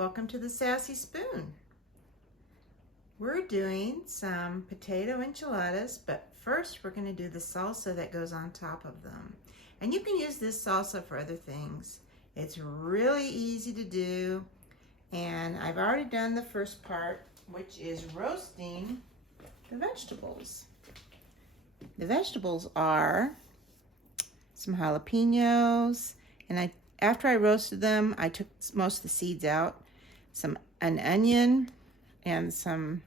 Welcome to the Sassy Spoon. We're doing some potato enchiladas, but first we're going to do the salsa that goes on top of them. And you can use this salsa for other things. It's really easy to do, and I've already done the first part, which is roasting the vegetables. The vegetables are some jalapenos, and after I roasted them, I took most of the seeds out, an onion, and some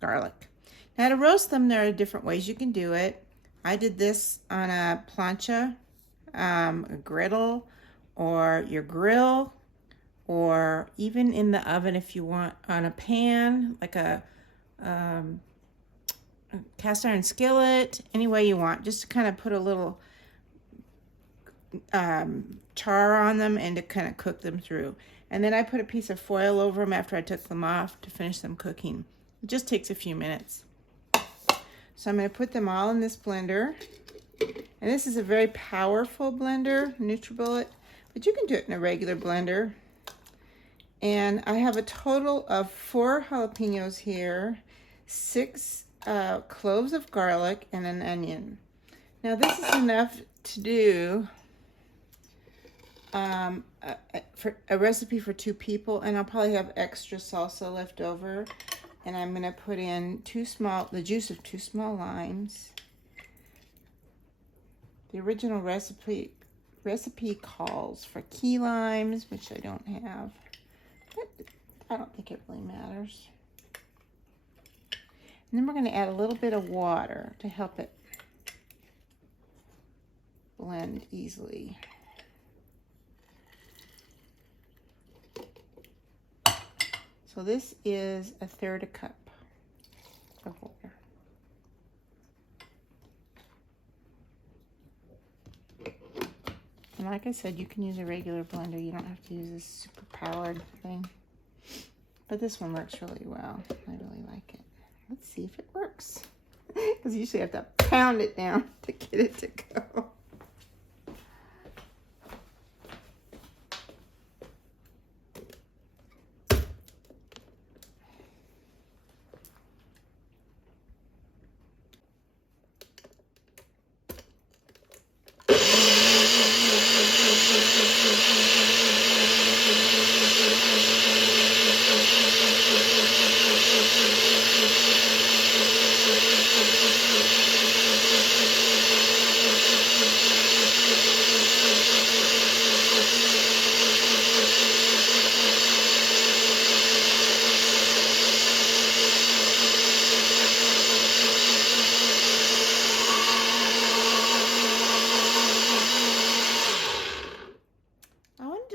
garlic. Now to roast them, there are different ways you can do it. I did this on a plancha, a griddle, or your grill, or even in the oven if you want, on a pan, like a cast iron skillet, any way you want, just to kind of put a little char on them and to kind of cook them through. And then I put a piece of foil over them after I took them off to finish them cooking. It just takes a few minutes. So I'm going to put them all in this blender. And this is a very powerful blender, NutriBullet, but you can do it in a regular blender. And I have a total of 4 jalapenos here, 6 cloves of garlic, and an onion. Now this is enough to do for a recipe for 2 people, and I'll probably have extra salsa left over. And I'm going to put in the juice of 2 small limes. The original recipe calls for key limes, which I don't have, but I don't think it really matters. And then we're going to add a little bit of water to help it blend easily. So this is 1/3 cup of water. And like I said, you can use a regular blender. You don't have to use this super powered thing. But this one works really well. I really like it. Let's see if it works. Because you usually have to pound it down to get it to go.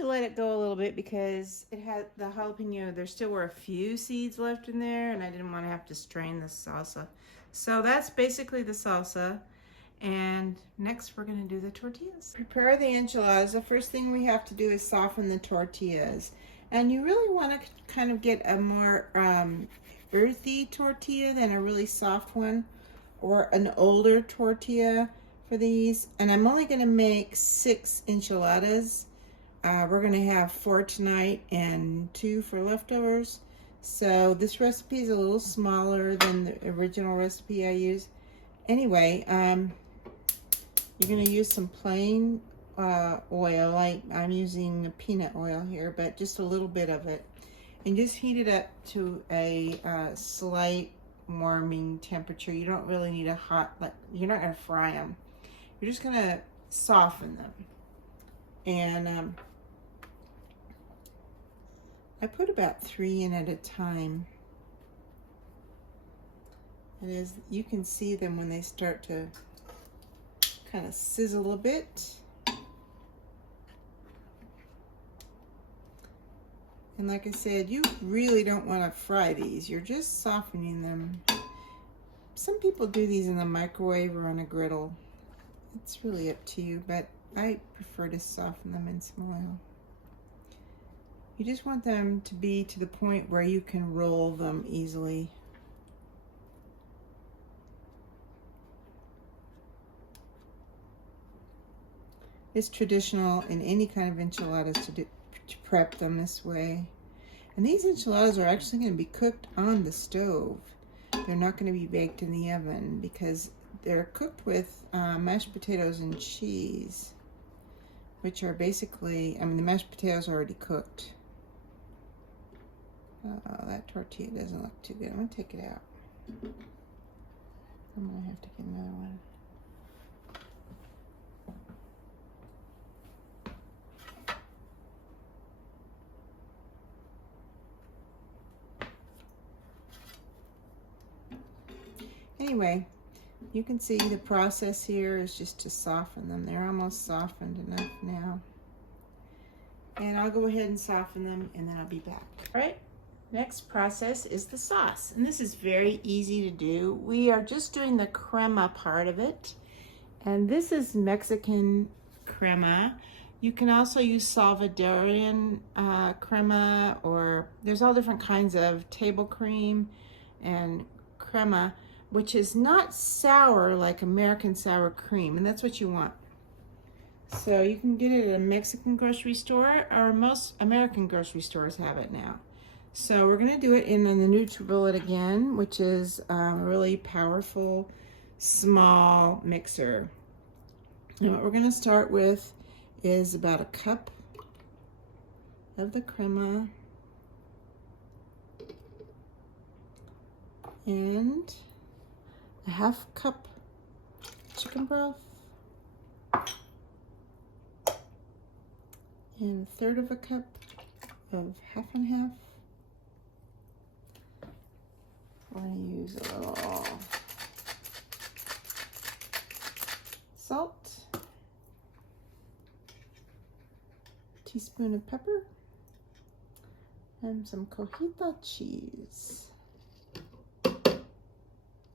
Let it go a little bit because it had the jalapeno, there still were a few seeds left in there, and I didn't want to have to strain the salsa. So that's basically the salsa. And next we're going to do the tortillas. Prepare the enchiladas. The first thing we have to do is soften the tortillas. And you really want to kind of get a more earthy tortilla than a really soft one, or an older tortilla for these. And I'm only going to make 6 enchiladas. We're going to have 4 tonight and 2 for leftovers. So this recipe is a little smaller than the original recipe I used. Anyway, you're going to use some plain oil. I'm using peanut oil here, but just a little bit of it. And just heat it up to a slight warming temperature. You don't really need a hot, you're not going to fry them. You're just going to soften them. And I put about 3 in at a time. And as you can see them when they start to kind of sizzle a bit. And like I said, you really don't want to fry these. You're just softening them. Some people do these in the microwave or on a griddle. It's really up to you, but I prefer to soften them in some oil. You just want them to be to the point where you can roll them easily. It's traditional in any kind of enchiladas to prep them this way. And these enchiladas are actually going to be cooked on the stove. They're not going to be baked in the oven because they're cooked with mashed potatoes and cheese, which are basically, I mean, the mashed potatoes are already cooked. That tortilla doesn't look too good. I'm going to take it out. I'm going to have to get another one. Anyway, you can see the process here is just to soften them. They're almost softened enough now. And I'll go ahead and soften them and then I'll be back. All right, next process is the sauce. And this is very easy to do. We are just doing the crema part of it. And this is Mexican crema. You can also use Salvadorian crema, or there's all different kinds of table cream and crema, which is not sour like American sour cream, and that's what you want. So you can get it at a Mexican grocery store, or most American grocery stores have it now. So we're gonna do it in the NutriBullet again, which is a really powerful, small mixer. And what we're gonna start with is about a cup of the crema and a half cup chicken broth and a third of a cup of half and half. We're going to use a little salt, a teaspoon of pepper, and some cotija cheese.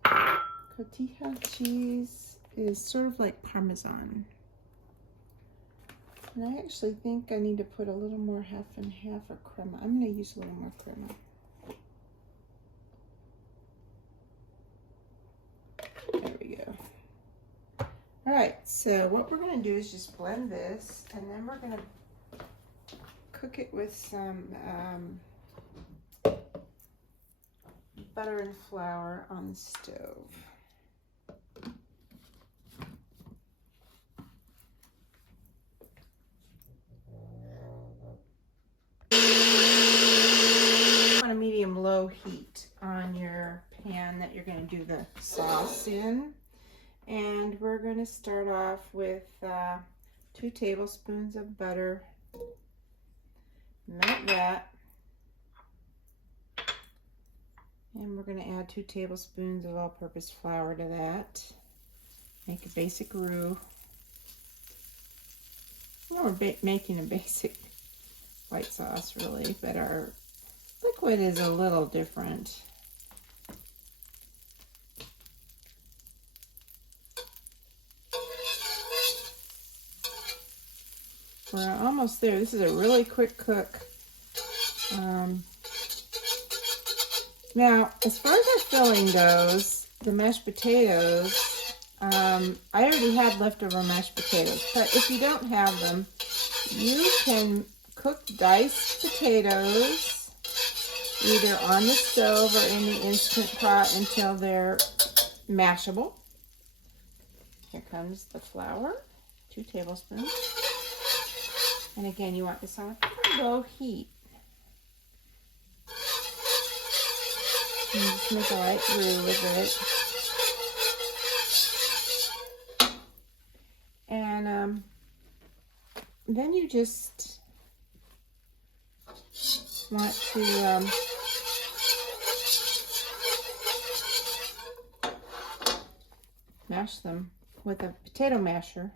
Cotija cheese is sort of like Parmesan. And I actually think I need to put a little more half and half of crema. I'm going to use a little more crema. There we go. All right, so what we're going to do is just blend this, and then we're going to cook it with some butter and flour on the stove. On a medium-low heat on your pan that you're going to do the sauce in. And we're going to start off with 2 tablespoons of butter. Melt that. And we're going to add 2 tablespoons of all-purpose flour to that. Make a basic roux. Well, we're making a basic white sauce, really, but our liquid is a little different. We're almost there. This is a really quick cook. Now, as far as our filling goes, the mashed potatoes, I already had leftover mashed potatoes, but if you don't have them, you can cook diced potatoes either on the stove or in the Instant Pot until they're mashable. Here comes the flour, 2 tablespoons. And again, you want this on a low heat. And just make a light roux with it. And then you just want to mash them with a potato masher,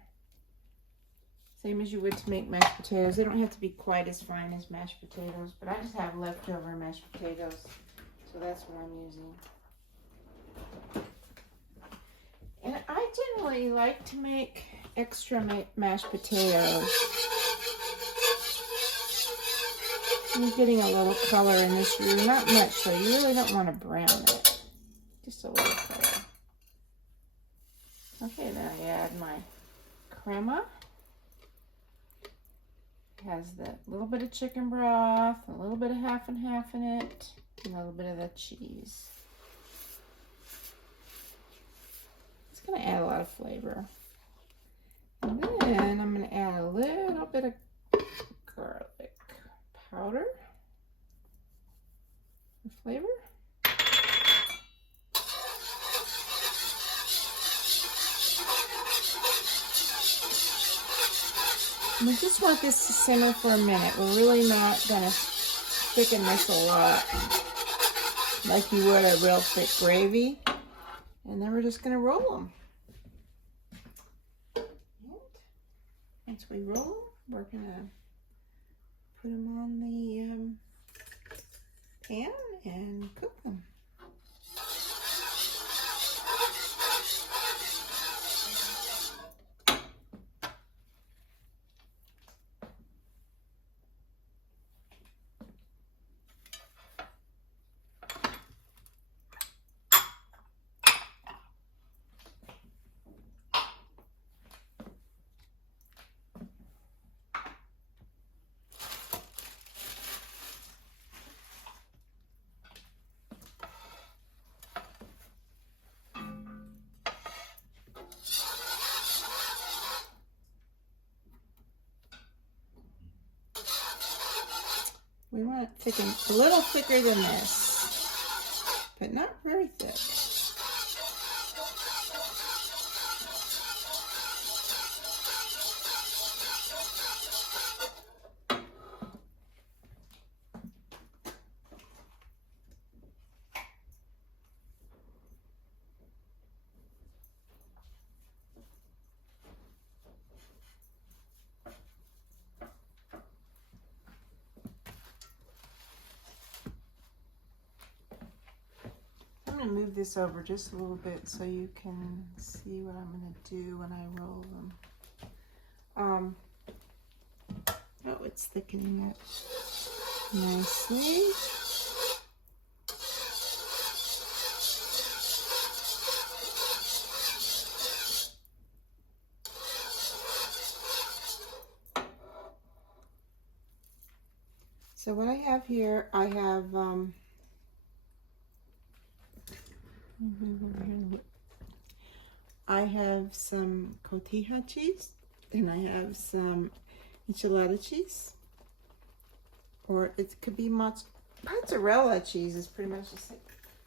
same as you would to make mashed potatoes. They don't have to be quite as fine as mashed potatoes, but I just have leftover mashed potatoes, so that's what I'm using. And I generally like to make extra mashed potatoes. I'm getting a little color in this roux, not much, so you really don't want to brown it. Just a little color. Okay, then I add my crema. has the little bit of chicken broth, a little bit of half and half in it, and a little bit of the cheese. It's going to add a lot of flavor. And then I'm going to add a little bit of garlic powder for flavor. We just want this to simmer for a minute. We're really not going to thicken this a lot like you would a real thick gravy. And then we're just going to roll them. And once we roll them, we're going to put them on the pan and cook them. We want it thickened a little thicker than this, but not very thick. I'm going to move this over just a little bit so you can see what I'm going to do when I roll them. Oh, it's thickening up nicely. So what I have here, I have some cotija cheese, and I have some enchilada cheese, or it could be mozzarella cheese. Is pretty much the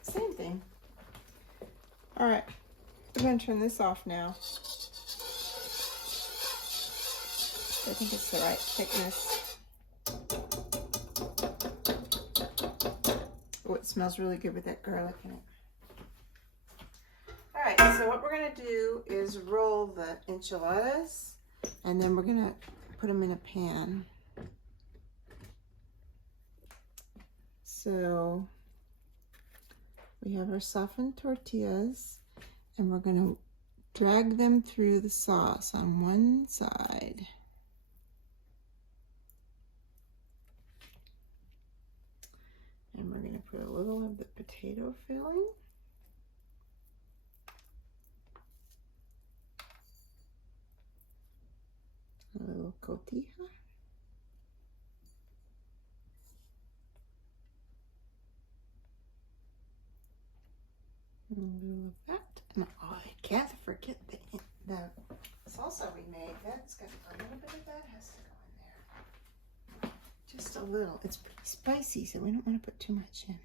same thing. All right, I'm going to turn this off now. I think it's the right thickness. Oh, it smells really good with that garlic in it. Alright, so what we're going to do is roll the enchiladas, and then we're going to put them in a pan. So we have our softened tortillas, and we're going to drag them through the sauce on one side. And we're going to put a little of the potato filling. A little cotija. And a little of that. And oh, I can't forget the salsa we made. That's got a little bit of that has to go in there. Just a little. It's pretty spicy, so we don't want to put too much in.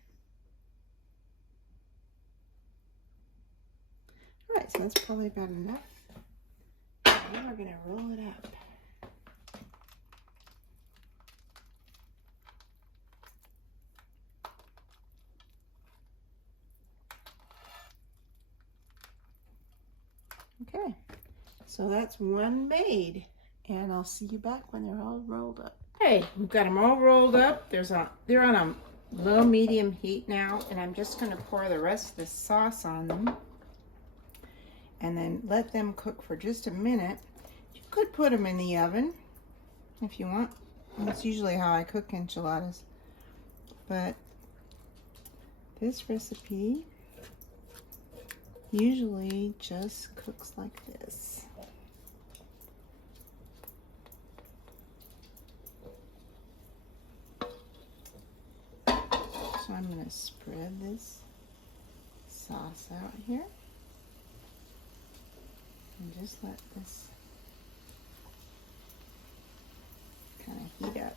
Alright, so that's probably about enough. Now we're going to roll it up. Okay, so that's one made, and I'll see you back when they're all rolled up. Hey, we've got them all rolled up. They're on a low medium heat now, and I'm just going to pour the rest of the sauce on them and then let them cook for just a minute. You could put them in the oven if you want. That's usually how I cook enchiladas, but this recipe usually just cooks like this. So I'm going to spread this sauce out here. And just let this kind of heat up.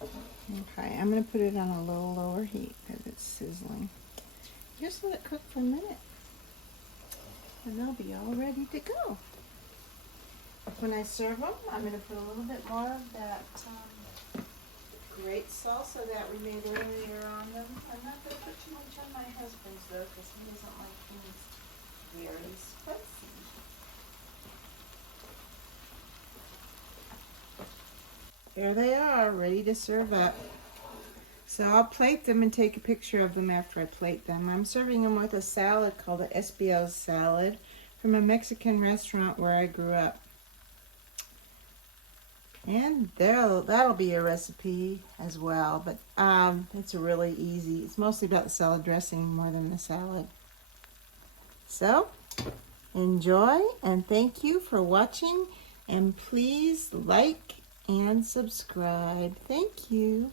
Okay, I'm going to put it on a little lower heat because it's sizzling. Just let it cook for a minute. And they'll be all ready to go. When I serve them, I'm going to put a little bit more of that great salsa that we made earlier on them. I'm not going to put too much on my husband's though, because he doesn't like things very spicy. There they are, ready to serve up. So I'll plate them and take a picture of them after I plate them. I'm serving them with a salad called the SBO salad from a Mexican restaurant where I grew up. And that'll be a recipe as well, but it's really easy. It's mostly about the salad dressing more than the salad. So, enjoy and thank you for watching, and please like and subscribe. Thank you.